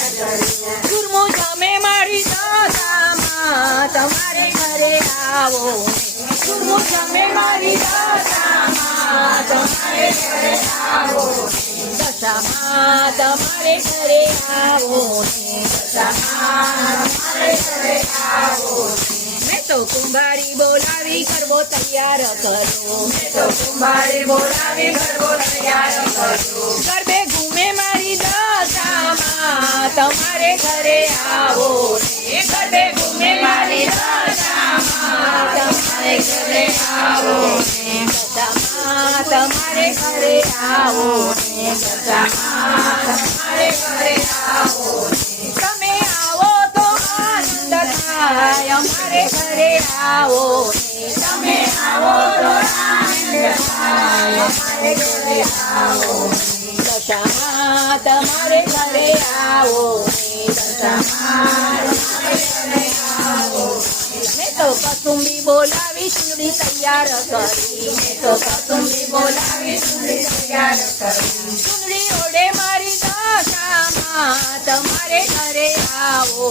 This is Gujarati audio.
સુરમો જમે મારી દશામાં તમારે ઘરે આવો સુરમો જમે મારી દશામાં તમારે ઘરે આવો દશામાં તમારે ઘરે આવો દશામાં તમારે ઘરે આવો મેં તો કુંભારી બોલાવી ગરબો તૈયાર કરો મેં તો કુંભારી બોલાવી ગરબો તૈયાર કરો ગરબે ઘૂમે મારી દશામાં તમારે ઘરે આવો ગરબે ઘૂમે મારી દશામાં તમારે ઘરે આવો દશામાં તમારે ઘરે આવો દશામાં તમારે ઘરે આવો તમે આવો તો આનંદ થાય અમારે ઘરે આવો તમે આવો તો આનંદ થાય અમારે ઘરે આવો દશામાં તમારે ઘરે આવો દશામાં તમારે ઘરે આવો મેં તો કસુંબી બોલાવી ચૂંદડી તૈયાર કરી મેં તો કસુંબી બોલાવી ચૂંદડી તૈયાર કરી ચૂંદડી ઓડે મારી દશામાં તમારે ઘરે આવો